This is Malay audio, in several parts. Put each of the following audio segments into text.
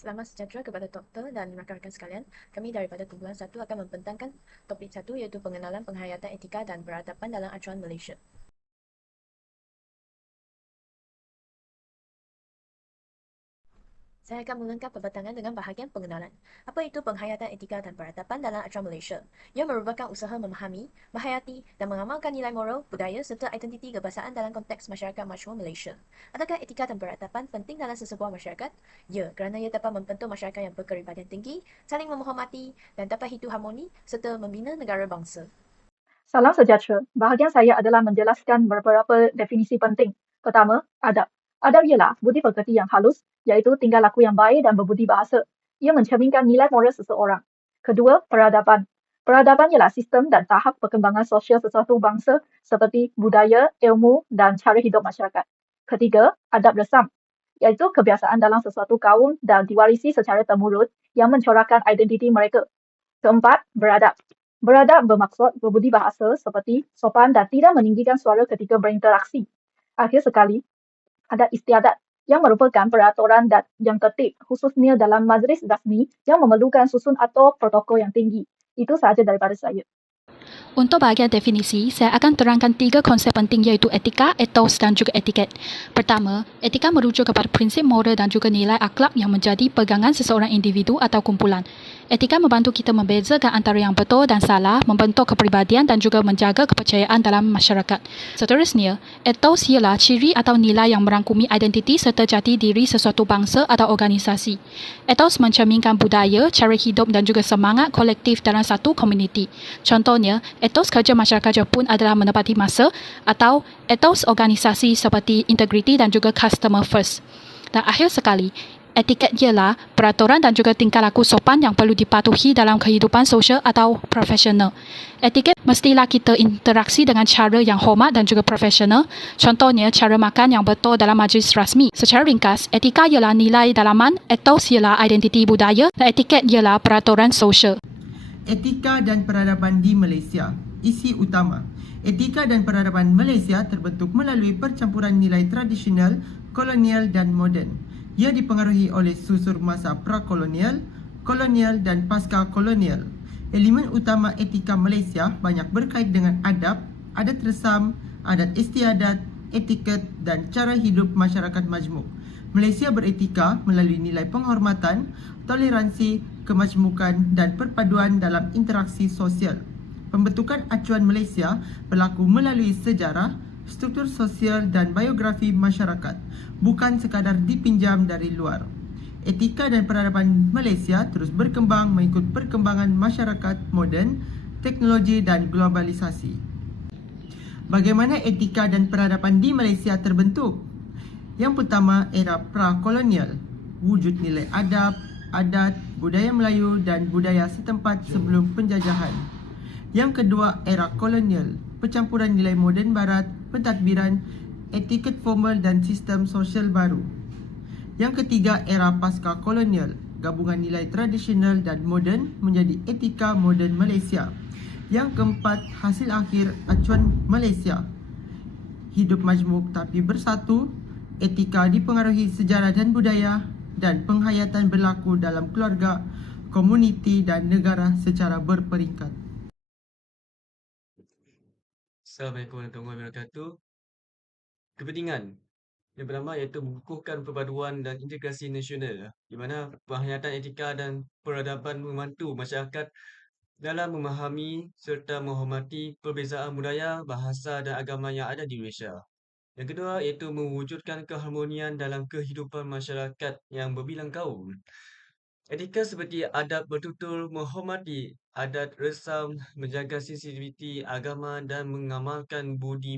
Selamat sejahtera kepada doktor dan rakan-rakan sekalian. Kami daripada kumpulan 1 akan membentangkan topik 1 iaitu pengenalan penghayatan etika dan peradaban dalam acuan Malaysia. Saya akan melengkap perbatangan dengan bahagian pengenalan. Apa itu penghayatan etika dan peradaban dalam acuan Malaysia? Ia merupakan usaha memahami, menghayati dan mengamalkan nilai moral, budaya serta identiti kebangsaan dalam konteks masyarakat masyhur Malaysia. Adakah etika dan peradaban penting dalam sesebuah masyarakat? Ya, kerana ia dapat membentuk masyarakat yang berkepribadian tinggi, saling menghormati dan dapat hidup harmoni serta membina negara bangsa. Salam sejahtera. Bahagian saya adalah menjelaskan beberapa definisi penting. Pertama, adab. Adab ialah budi pekerti yang halus, iaitu tingkah laku yang baik dan berbudi bahasa. Ia mencerminkan nilai moral seseorang. Kedua, peradaban. Peradaban ialah sistem dan tahap perkembangan sosial sesuatu bangsa seperti budaya, ilmu dan cara hidup masyarakat. Ketiga, adab resam, iaitu kebiasaan dalam sesuatu kaum dan diwarisi secara temurun yang mencorakkan identiti mereka. Keempat, beradab. Beradab bermaksud berbudi bahasa seperti sopan dan tidak meninggikan suara ketika berinteraksi. Akhir sekali, ada istiadat yang merupakan peraturan yang tertib khususnya dalam majlis rasmi yang memerlukan susun atau protokol yang tinggi. Itu sahaja daripada saya. Untuk bahagian definisi, saya akan terangkan 3 konsep penting iaitu etika, etos dan juga etiket. Pertama, etika merujuk kepada prinsip moral dan juga nilai akhlak yang menjadi pegangan seseorang individu atau kumpulan. Etika membantu kita membezakan antara yang betul dan salah, membentuk kepribadian dan juga menjaga kepercayaan dalam masyarakat. Seterusnya, etos ialah ciri atau nilai yang merangkumi identiti serta jati diri sesuatu bangsa atau organisasi. Etos mencerminkan budaya, cara hidup dan juga semangat kolektif dalam satu komuniti. Contohnya, etos kerja masyarakat Jepun adalah menepati masa atau etos organisasi seperti integriti dan juga customer first. Dan akhir sekali, etiket ialah peraturan dan juga tingkah laku sopan yang perlu dipatuhi dalam kehidupan sosial atau profesional. Etiket mestilah kita interaksi dengan cara yang hormat dan juga profesional. Contohnya, cara makan yang betul dalam majlis rasmi. Secara ringkas, etika ialah nilai dalaman, etos ialah identiti budaya dan etiket ialah peraturan sosial. Etika dan peradaban di Malaysia. Isi utama. Etika dan peradaban Malaysia terbentuk melalui percampuran nilai tradisional, kolonial dan moden. Ia dipengaruhi oleh susur masa prakolonial, kolonial dan pasca-kolonial. Elemen utama etika Malaysia banyak berkait dengan adab, adat resam, adat istiadat, etiket dan cara hidup masyarakat majmuk. Malaysia beretika melalui nilai penghormatan, toleransi, kemajmukan dan perpaduan dalam interaksi sosial. Pembentukan acuan Malaysia berlaku melalui sejarah, struktur sosial dan biografi masyarakat, bukan sekadar dipinjam dari luar. Etika dan peradaban Malaysia terus berkembang mengikut perkembangan masyarakat moden, teknologi dan globalisasi. Bagaimana etika dan peradaban di Malaysia terbentuk? Yang pertama, era prakolonial. Wujud nilai adab, adat, budaya Melayu dan budaya setempat sebelum penjajahan. Yang kedua, era kolonial. Percampuran nilai moden barat, pentadbiran, etiket formal dan sistem sosial baru. Yang ketiga, era pasca kolonial. Gabungan nilai tradisional dan moden menjadi etika moden Malaysia. Yang keempat, hasil akhir acuan Malaysia. Hidup majmuk tapi bersatu. Etika dipengaruhi sejarah dan budaya dan penghayatan berlaku dalam keluarga, komuniti dan negara secara berperingkat. Assalamualaikum warahmatullahi wabarakatuh. Kepentingan yang pertama iaitu mengukuhkan perpaduan dan integrasi nasional, di mana penghayatan etika dan peradaban membantu masyarakat dalam memahami serta menghormati perbezaan budaya, bahasa dan agama yang ada di Malaysia. Yang kedua iaitu mewujudkan keharmonian dalam kehidupan masyarakat yang berbilang kaum. Etika seperti adab bertutur, menghormati adat resam, menjaga sensitiviti agama dan mengamalkan budi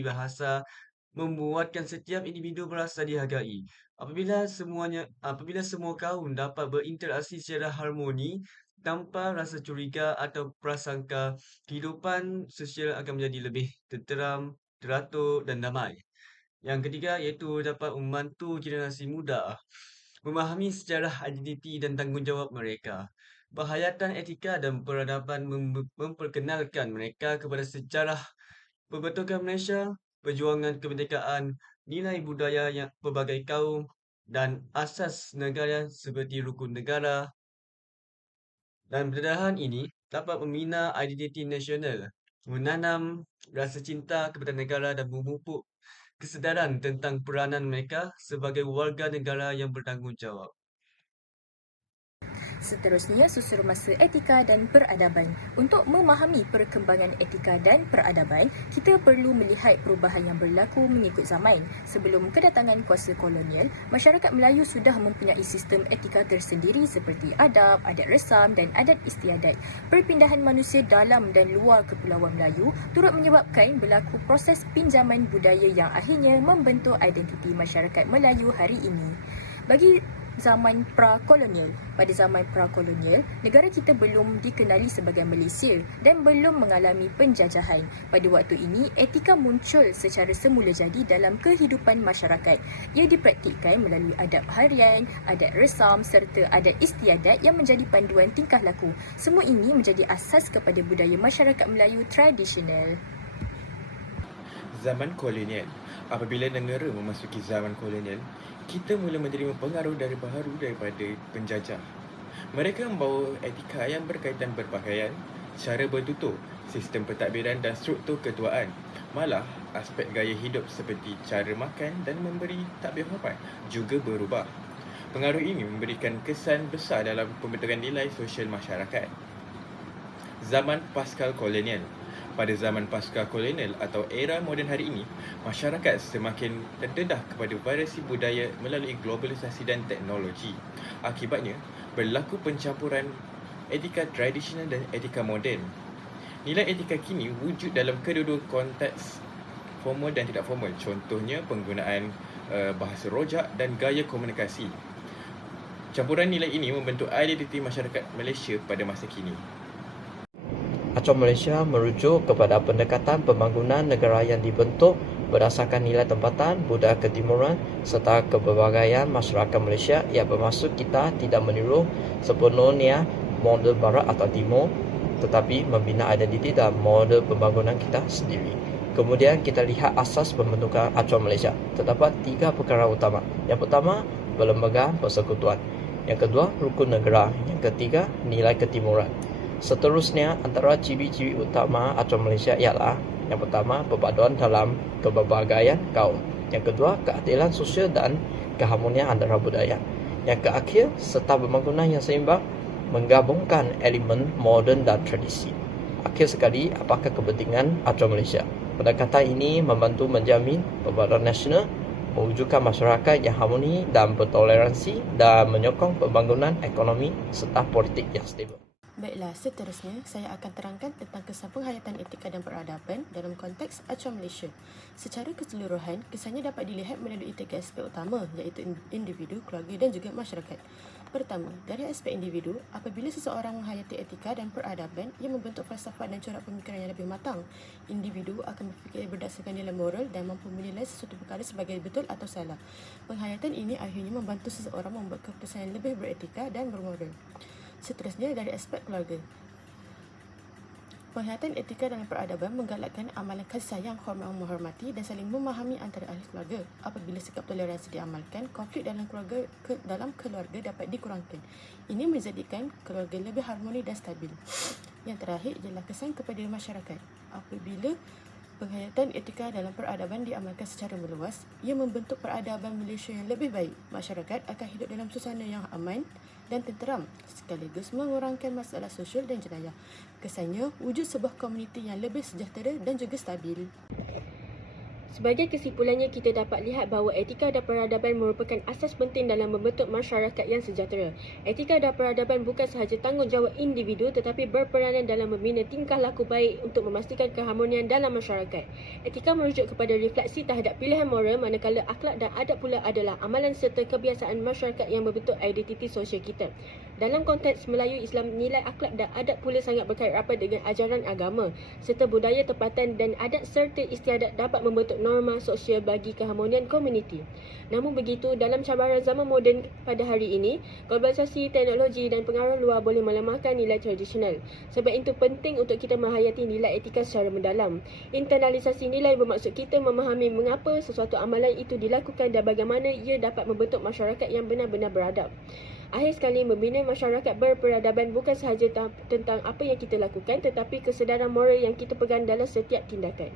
bahasa membuatkan setiap individu merasa dihargai. Apabila semua kaum dapat berinteraksi secara harmoni tanpa rasa curiga atau prasangka, kehidupan sosial akan menjadi lebih tenteram, teratur dan damai. Yang ketiga iaitu dapat membantu generasi muda memahami sejarah identiti dan tanggungjawab mereka. Penghayatan etika dan peradaban memperkenalkan mereka kepada sejarah pembentukan Malaysia, perjuangan kemerdekaan, nilai budaya yang pelbagai kaum dan asas negara seperti rukun negara, dan pendedahan ini dapat membina identiti nasional, menanam rasa cinta kepada negara dan memupuk kesedaran tentang peranan mereka sebagai warga negara yang bertanggungjawab. Seterusnya, susur masa etika dan peradaban. Untuk memahami perkembangan etika dan peradaban, kita perlu melihat perubahan yang berlaku mengikut zaman. Sebelum kedatangan kuasa kolonial, masyarakat Melayu sudah mempunyai sistem etika tersendiri seperti adab, adat resam dan adat istiadat. Perpindahan manusia dalam dan luar Kepulauan Melayu turut menyebabkan berlaku proses pinjaman budaya yang akhirnya membentuk identiti masyarakat Melayu hari ini. Bagi zaman pra-kolonial. Pada zaman pra-kolonial, negara kita belum dikenali sebagai Malaysia dan belum mengalami penjajahan. Pada waktu ini, etika muncul secara semula jadi dalam kehidupan masyarakat. Ia dipraktikkan melalui adab harian, adat resam serta adat istiadat yang menjadi panduan tingkah laku. Semua ini menjadi asas kepada budaya masyarakat Melayu tradisional. Zaman kolonial. Apabila negara memasuki zaman kolonial, kita mula menerima pengaruh daripada penjajah. Mereka membawa etika yang berkaitan berpakaian, cara bertutur, sistem pentadbiran dan struktur ketuaan. Malah, aspek gaya hidup seperti cara makan dan memberi takbir hormat juga berubah. Pengaruh ini memberikan kesan besar dalam pembentukan nilai sosial masyarakat. Zaman pasca kolonial. Pada zaman pasca kolonial atau era moden hari ini, masyarakat semakin terdedah kepada variasi budaya melalui globalisasi dan teknologi. Akibatnya, berlaku pencampuran etika tradisional dan etika moden. Nilai etika kini wujud dalam kedua-dua konteks formal dan tidak formal. Contohnya, penggunaan bahasa rojak dan gaya komunikasi. Campuran nilai ini membentuk identiti masyarakat Malaysia pada masa kini. Acuan Malaysia merujuk kepada pendekatan pembangunan negara yang dibentuk berdasarkan nilai tempatan, budaya ketimuran serta keberbagaian masyarakat Malaysia yang bermaksud kita tidak meniru sepenuhnya model barat atau timur tetapi membina identiti dan model pembangunan kita sendiri. Kemudian kita lihat asas pembentukan Acuan Malaysia. Terdapat 3 perkara utama. Yang pertama, perlembagaan persekutuan. Yang kedua, rukun negara. Yang ketiga, nilai ketimuran. Seterusnya, antara ciri-ciri utama Acuan Malaysia ialah yang pertama, perpaduan dalam keberbagaian kaum. Yang kedua, keadilan sosial dan keharmonian antara budaya. Yang keakhir, serta pembangunan yang seimbang menggabungkan elemen moden dan tradisi. Akhir sekali, apakah kepentingan Acuan Malaysia? Pendekatan ini membantu menjamin perpaduan nasional, mewujudkan masyarakat yang harmoni dan bertoleransi dan menyokong pembangunan ekonomi serta politik yang stabil. Baiklah, seterusnya saya akan terangkan tentang kesan penghayatan etika dan peradaban dalam konteks Acuan Malaysia. Secara keseluruhan, kesannya dapat dilihat melalui 3 aspek utama iaitu individu, keluarga dan juga masyarakat. Pertama, dari aspek individu, apabila seseorang menghayati etika dan peradaban, ia membentuk falsafat dan corak pemikiran yang lebih matang. Individu akan berfikir berdasarkan nilai moral dan mampu menilai sesuatu perkara sebagai betul atau salah. Penghayatan ini akhirnya membantu seseorang membuat keputusan yang lebih beretika dan bermoral. Seterusnya, dari aspek keluarga. Penghayatan etika dalam peradaban menggalakkan amalan kasih sayang, hormat menghormati dan saling memahami antara ahli keluarga. Apabila sikap toleransi diamalkan, konflik dalam keluarga dapat dikurangkan. Ini menjadikan keluarga lebih harmoni dan stabil. Yang terakhir ialah kesan kepada masyarakat. Apabila penghayatan etika dalam peradaban diamalkan secara meluas, ia membentuk peradaban Malaysia yang lebih baik. Masyarakat akan hidup dalam suasana yang aman dan tenteram, sekaligus mengurangkan masalah sosial dan jenayah. Kesannya, wujud sebuah komuniti yang lebih sejahtera dan juga stabil. Sebagai kesimpulannya, kita dapat lihat bahawa etika dan peradaban merupakan asas penting dalam membentuk masyarakat yang sejahtera. Etika dan peradaban bukan sahaja tanggungjawab individu tetapi berperanan dalam membina tingkah laku baik untuk memastikan keharmonian dalam masyarakat. Etika merujuk kepada refleksi terhadap pilihan moral, manakala akhlak dan adab pula adalah amalan serta kebiasaan masyarakat yang membentuk identiti sosial kita. Dalam konteks Melayu Islam, nilai akhlak dan adab pula sangat berkait rapat dengan ajaran agama serta budaya tempatan dan adat serta istiadat dapat membentuk norma sosial bagi keharmonian komuniti. Namun begitu, dalam cabaran zaman moden pada hari ini, globalisasi, teknologi dan pengaruh luar boleh melemahkan nilai tradisional. Sebab itu penting untuk kita menghayati nilai etika secara mendalam. Internalisasi nilai bermaksud kita memahami mengapa sesuatu amalan itu dilakukan dan bagaimana ia dapat membentuk masyarakat yang benar-benar beradab. Akhir sekali, membina masyarakat berperadaban bukan sahaja tentang apa yang kita lakukan tetapi kesedaran moral yang kita pegang dalam setiap tindakan.